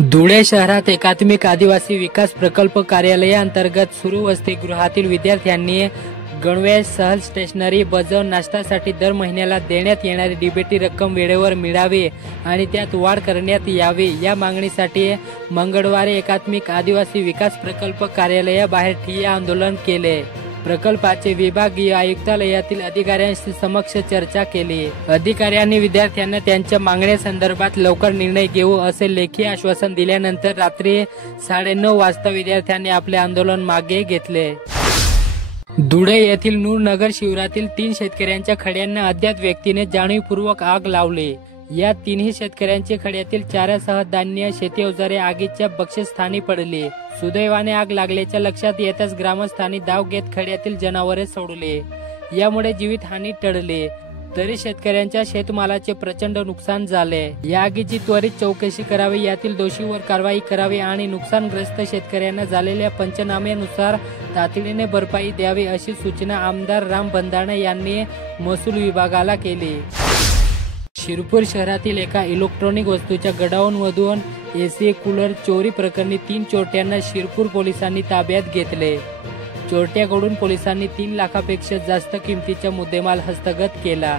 धुळे शहरात एकात्मिक आदिवासी विकास प्रकल्प कार्यालयाअंतर्गत सुरू वसतिगृहातील विद्यार्थ्यांनी गणवेश, सहल, स्टेशनरी, बजावून नाश्त्यासाठी दर महिन्याला देण्यात येणारी डीबीटी रक्कम वेळेवर मिळावी आणि त्यात वाढ करण्यात यावी या मागणीसाठी मंगळवारी एकात्मिक आदिवासी विकास प्रकल्प कार्यालयाबाहेर ठिय्या आंदोलन केले। प्रकल्पाचे विभागीय आयुक्तालयातील अधिकाऱ्यांशी समक्ष चर्चा केली। अधिकाऱ्यांनी विद्यार्थ्यांना त्यांच्या मागण्यांसंदर्भात लवकर निर्णय घेऊ असे लेखी आश्वासन दिल्यानंतर रात्री 9:30 वाजता विद्यार्थ्यांनी आपले आंदोलन मागे घेतले। धुळे येथील नूरनगर शिवारातील 3 शेतकऱ्यांच्या खड्यांना अज्ञात व्यक्तीने जाणीवपूर्वक आग लावली। या तिन्ही शेतकऱ्यांचे खड्यातील चाऱ्यासह धान्य, शेती अवजारे आगीच्या बक्षस्थानी पडली। सुदैवाने आग लागल्याच्या लक्षात येताच ग्रामस्थांनी धाव घेत खड्यातील जनावरे सोडले। यामुळे जीवितहानी टळली, तरी शेतकऱ्यांच्या शेतमालाचे प्रचंड नुकसान झाले। या आगीची त्वरित चौकशी करावी, यातील दोषींवर कारवाई करावी आणि नुकसानग्रस्त शेतकऱ्यांना झालेल्या पंचनाम्यानुसार तातडीने भरपाई द्यावी अशी सूचना आमदार राम बंधाणे यांनी महसूल विभागाला केली। शिरपूर शहरातील एका इलेक्ट्रॉनिक वस्तूच्या गोडाऊनमधून एसी कूलर चोरी प्रकरणी 3 चोरट्यांना शिरपूर पोलिसांनी ताब्यात घेतले। चोरट्याकडून पोलिसांनी 3 लाखापेक्षा जास्त किमतीचा मुद्देमाल हस्तगत केला।